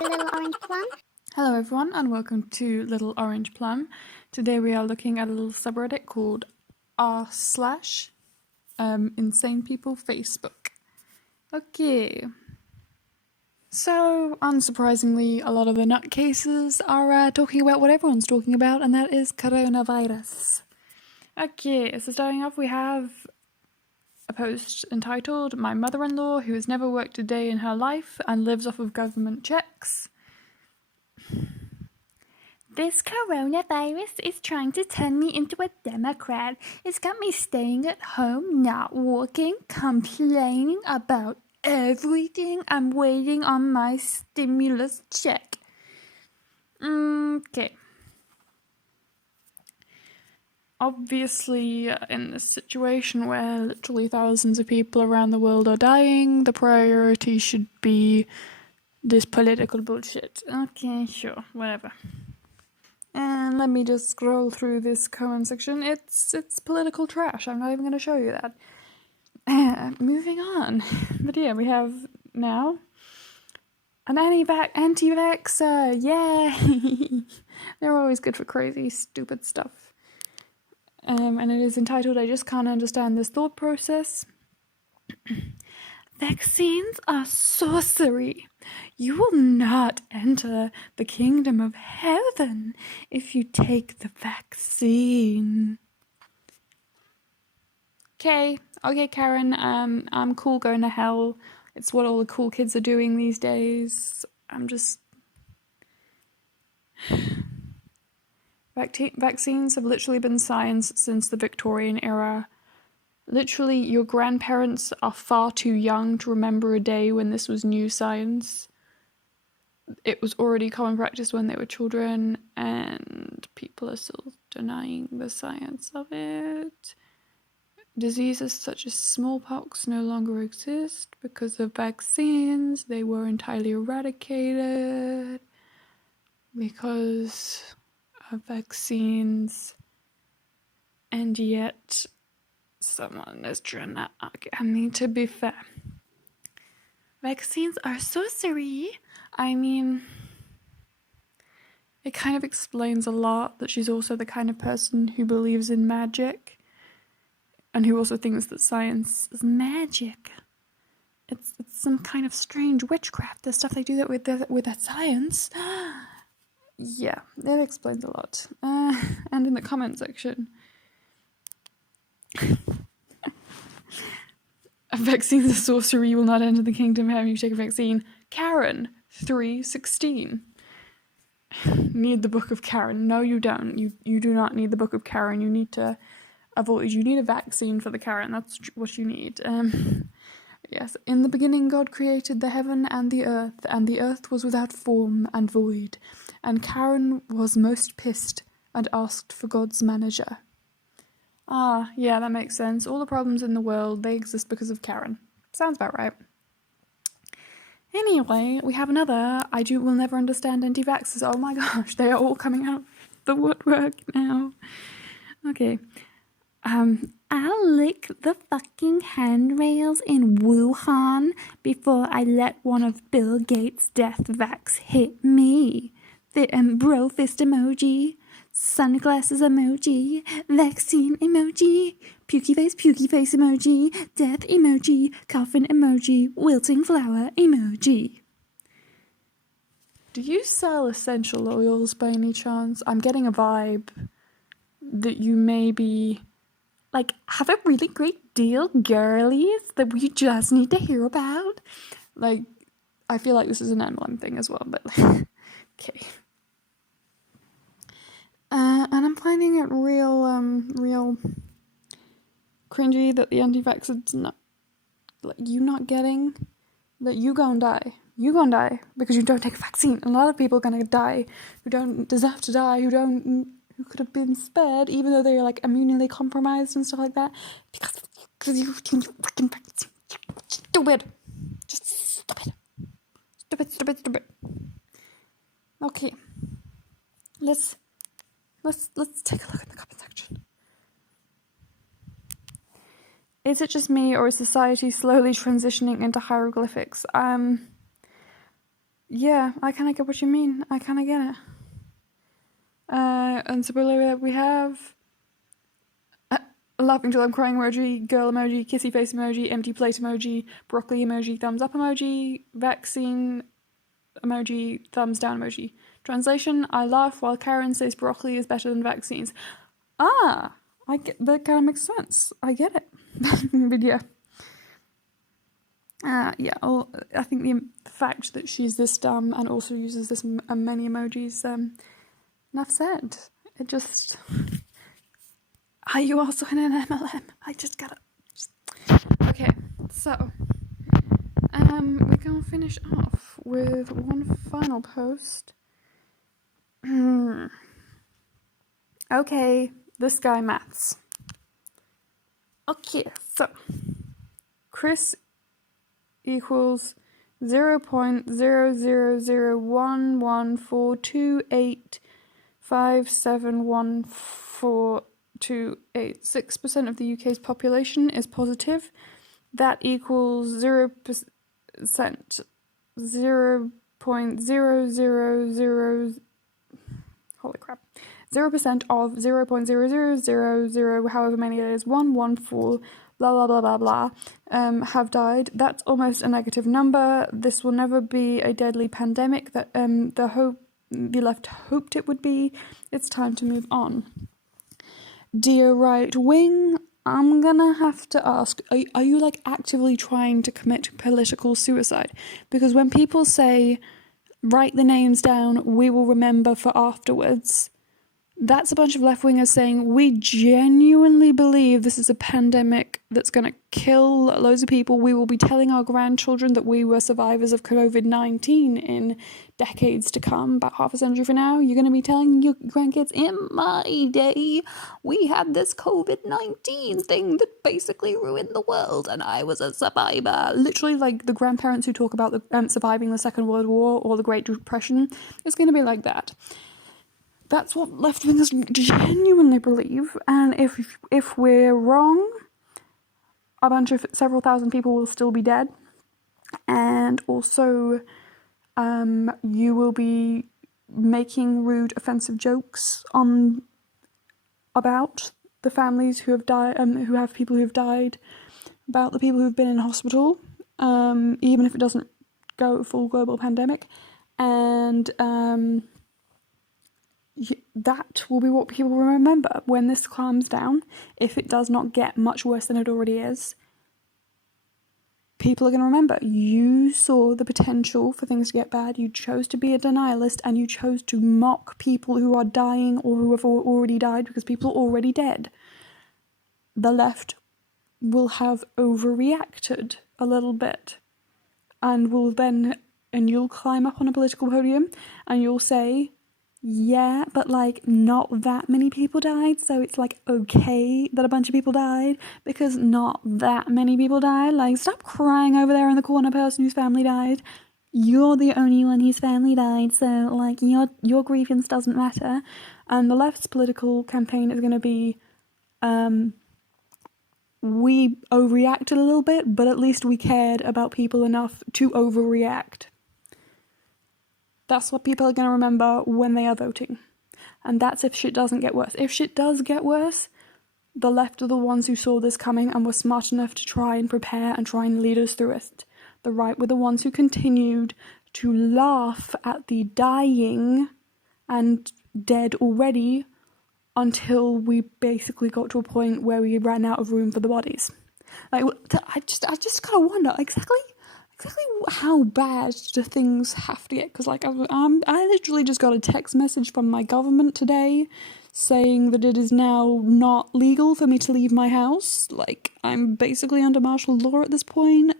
Little Orange Plum. Hello everyone and welcome to Little Orange Plum. Today we are looking at a little subreddit called r/insane people Facebook. Okay. So, unsurprisingly, a lot of the nutcases are talking about what everyone's talking about, and that is coronavirus. Okay, so starting off we have a post entitled, "My mother-in-law, who has never worked a day in her life and lives off of government checks. This coronavirus is trying to turn me into a Democrat. It's got me staying at home, not working, complaining about everything. I'm waiting on my stimulus check." Okay. Obviously, in this situation where literally thousands of people around the world are dying, the priority should be this political bullshit. Okay, sure, whatever. And let me just scroll through this comment section. It's political trash. I'm not even going to show you that. Moving on. But yeah, we have now an anti-vaxxer. Yay! They're always good for crazy, stupid stuff. And it is entitled, "I just can't understand this thought process. Vaccines are sorcery. You will not enter the kingdom of heaven if you take the vaccine." Okay, Karen, I'm cool going to hell. It's what all the cool kids are doing these days. Vaccines have literally been science since the Victorian era. Literally, your grandparents are far too young to remember a day when this was new science. It was already common practice when they were children, and people are still denying the science of it. Diseases such as smallpox no longer exist because of vaccines. They were entirely eradicated because of vaccines, and yet someone is trying to argue. I mean, to be fair, vaccines are sorcery. I mean, it kind of explains a lot that she's also the kind of person who believes in magic and who also thinks that science is magic. It's some kind of strange witchcraft, the stuff they do that with that science. Yeah, it explains a lot. And in the comment section, "A vaccine is a sorcery. You will not enter the kingdom having you take a vaccine. Karen, 3:16. Need the Book of Karen. No, you don't. You do not need the Book of Karen. You need to avoid. You need a vaccine for the Karen. That's what you need. Yes. "In the beginning God created the heaven and the earth was without form and void. And Karen was most pissed and asked for God's manager." Ah, yeah, that makes sense. All the problems in the world, they exist because of Karen. Sounds about right. Anyway, we have another will never understand anti-vaxxers. Oh my gosh, they are all coming out of the woodwork now. Okay. "I'll lick the fucking handrails in Wuhan before I let one of Bill Gates' death vax hit me. Bro fist emoji, sunglasses emoji, vaccine emoji, pukey face emoji, death emoji, coffin emoji, wilting flower emoji." Do you sell essential oils by any chance? I'm getting a vibe that you maybe have a really great deal, girlies, that we just need to hear about. I feel like this is an MLM thing as well, but okay. And I'm finding it real cringy that the anti-vaxxers not getting that you gon' die. You gon' die because you don't take a vaccine. A lot of people are gonna die who don't deserve to die, who could have been spared, even though they're immunely compromised and stuff like that, because you fucking vaccine. Stupid. Just stupid. Stupid. Okay. Let's take a look at the comment section. Is it just me, or is society slowly transitioning into hieroglyphics? yeah, I kind of get what you mean. I kind of get it. And so below that we have laughing till I'm crying emoji, girl emoji, kissy face emoji, empty plate emoji, broccoli emoji, thumbs up emoji, vaccine emoji, thumbs down emoji. Translation, I laugh while Karen says broccoli is better than vaccines. Ah, I get that, kind of makes sense. I get it. But yeah. I think the fact that she's this dumb and also uses this many emojis, enough said. It just... Are you also in an MLM? I just gotta... Okay, so... we're gonna finish off with one final post. Okay, this guy maths. Okay, so... Chris equals 0.000114285714286% of the UK's population is positive. That equals 0%, 0.0000, holy crap, 0% of 0.0000, however many it is, 114, blah blah blah blah blah, have died. That's almost a negative number. This will never be a deadly pandemic that the left hoped it would be. It's time to move on. Dear right wing, I'm gonna have to ask, are you like actively trying to commit political suicide? Because when people say, write the names down, we will remember for afterwards, that's a bunch of left-wingers saying, we genuinely believe this is a pandemic that's going to kill loads of people. We will be telling our grandchildren that we were survivors of COVID-19 in decades to come, about half a century from now. You're going to be telling your grandkids, in my day, we had this COVID-19 thing that basically ruined the world, and I was a survivor. Literally, like the grandparents who talk about surviving the Second World War or the Great Depression, it's going to be like that. That's what left-wingers genuinely believe, and if we're wrong, several thousand people will still be dead, and also you will be making rude, offensive jokes about the families who have died, who have people who have died, about the people who've been in hospital, even if it doesn't go full global pandemic, and that will be what people will remember when this calms down. If it does not get much worse than it already is, people are going to remember you saw the potential for things to get bad. You chose to be a denialist, and you chose to mock people who are dying or who have already died, because people are already dead. The left will have overreacted a little bit, and you'll climb up on a political podium and you'll say, yeah, but like not that many people died, so it's like okay that a bunch of people died, because not that many people died. Like, stop crying over there in the corner, person whose family died. You're the only one whose family died, so like your grievance doesn't matter. And the left's political campaign is going to be, we overreacted a little bit, but at least we cared about people enough to overreact. That's what people are going to remember when they are voting. And that's if shit doesn't get worse. If shit does get worse, the left are the ones who saw this coming and were smart enough to try and prepare and try and lead us through it. The right were the ones who continued to laugh at the dying and dead already until we basically got to a point where we ran out of room for the bodies. Like, I just kind of wonder exactly how bad do things have to get? Because like I literally just got a text message from my government today saying that it is now not legal for me to leave my house. Like, I'm basically under martial law at this point.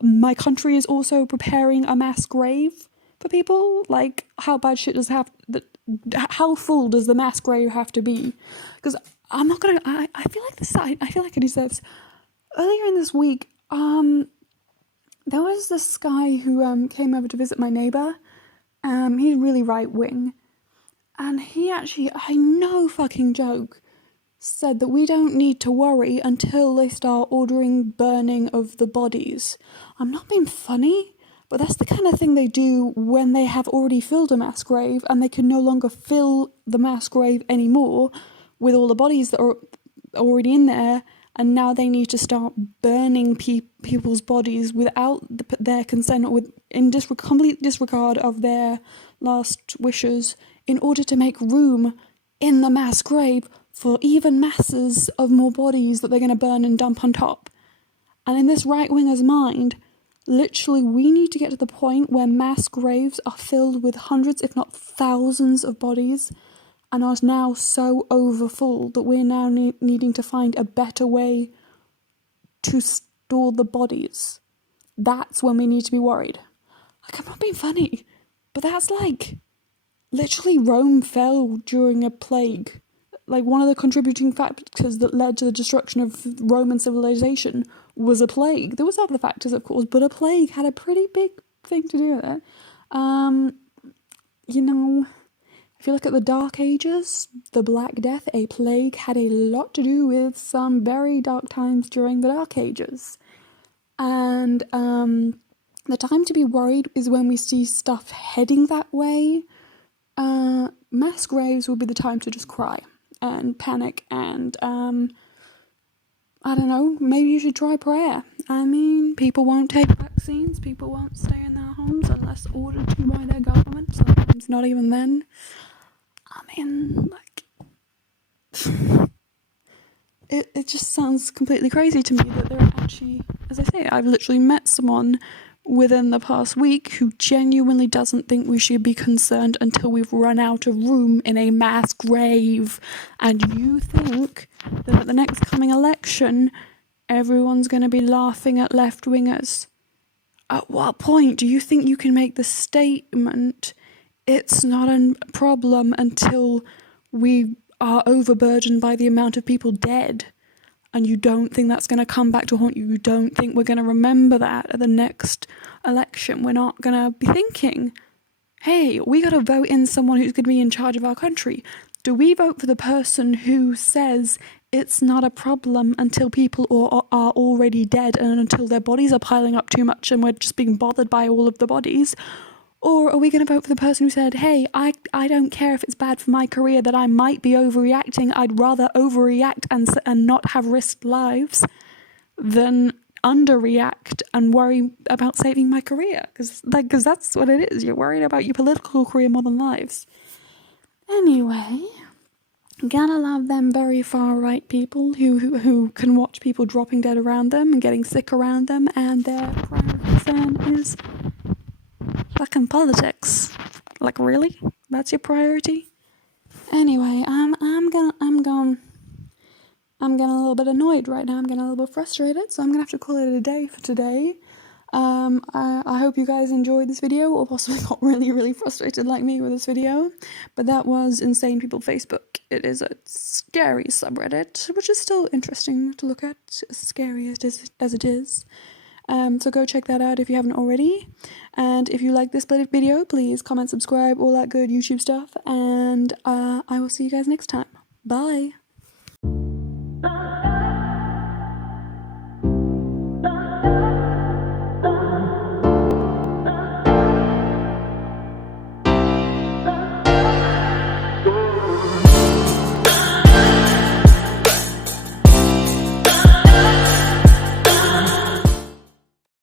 My country is also preparing a mass grave for people. Like, how bad shit does how full does the mass grave have to be? Because I'm not gonna. I feel like this. I feel like I deserve this. Earlier in this week, there was this guy who came over to visit my neighbour. He's really right wing, and he actually, I no fucking joke, said that we don't need to worry until they start ordering burning of the bodies. I'm not being funny, but that's the kind of thing they do when they have already filled a mass grave and they can no longer fill the mass grave anymore with all the bodies that are already in there, and now they need to start burning people's bodies without their consent or in complete disregard of their last wishes in order to make room in the mass grave for even masses of more bodies that they're going to burn and dump on top. And in this right-winger's mind, literally we need to get to the point where mass graves are filled with hundreds, if not thousands of bodies, and are now so overfull that we're now needing to find a better way to store the bodies. That's when we need to be worried. Like, I'm not being funny, but that's like, literally Rome fell during a plague. Like, one of the contributing factors that led to the destruction of Roman civilization was a plague. There was other factors, of course, but a plague had a pretty big thing to do with it. You know, if you look at the Dark Ages, the Black Death, a plague, had a lot to do with some very dark times during the Dark Ages. And the time to be worried is when we see stuff heading that way. Mass graves will be the time to just cry and panic and, I don't know, maybe you should try prayer. I mean, people won't take vaccines, people won't stay in their homes unless ordered to by their government, sometimes not even then. I mean, like, it just sounds completely crazy to me that there are actually, as I say, I've literally met someone within the past week who genuinely doesn't think we should be concerned until we've run out of room in a mass grave. And you think that at the next coming election, everyone's going to be laughing at left-wingers. At what point do you think you can make the statement, it's not a problem until we are overburdened by the amount of people dead? And you don't think that's going to come back to haunt you? You don't think we're going to remember that at the next election? We're not going to be thinking, hey, we got to vote in someone who's going to be in charge of our country. Do we vote for the person who says it's not a problem until people are already dead and until their bodies are piling up too much and we're just being bothered by all of the bodies? Or are we going to vote for the person who said, hey, I don't care if it's bad for my career that I might be overreacting. I'd rather overreact and not have risked lives than underreact and worry about saving my career. Because that's what it is. You're worried about your political career more than lives. Anyway, gotta love them very far-right people who can watch people dropping dead around them and getting sick around them, and their primary concern is fucking politics. Like, really? That's your priority? Anyway, I'm getting a little bit annoyed right now. I'm getting a little bit frustrated, so I'm gonna have to call it a day for today. I hope you guys enjoyed this video, or possibly got really frustrated like me with this video. But that was Insane People Facebook. It is a scary subreddit, which is still interesting to look at, as scary as it is. So go check that out if you haven't already. And if you like this video, please comment, subscribe, all that good YouTube stuff. And I will see you guys next time. Bye!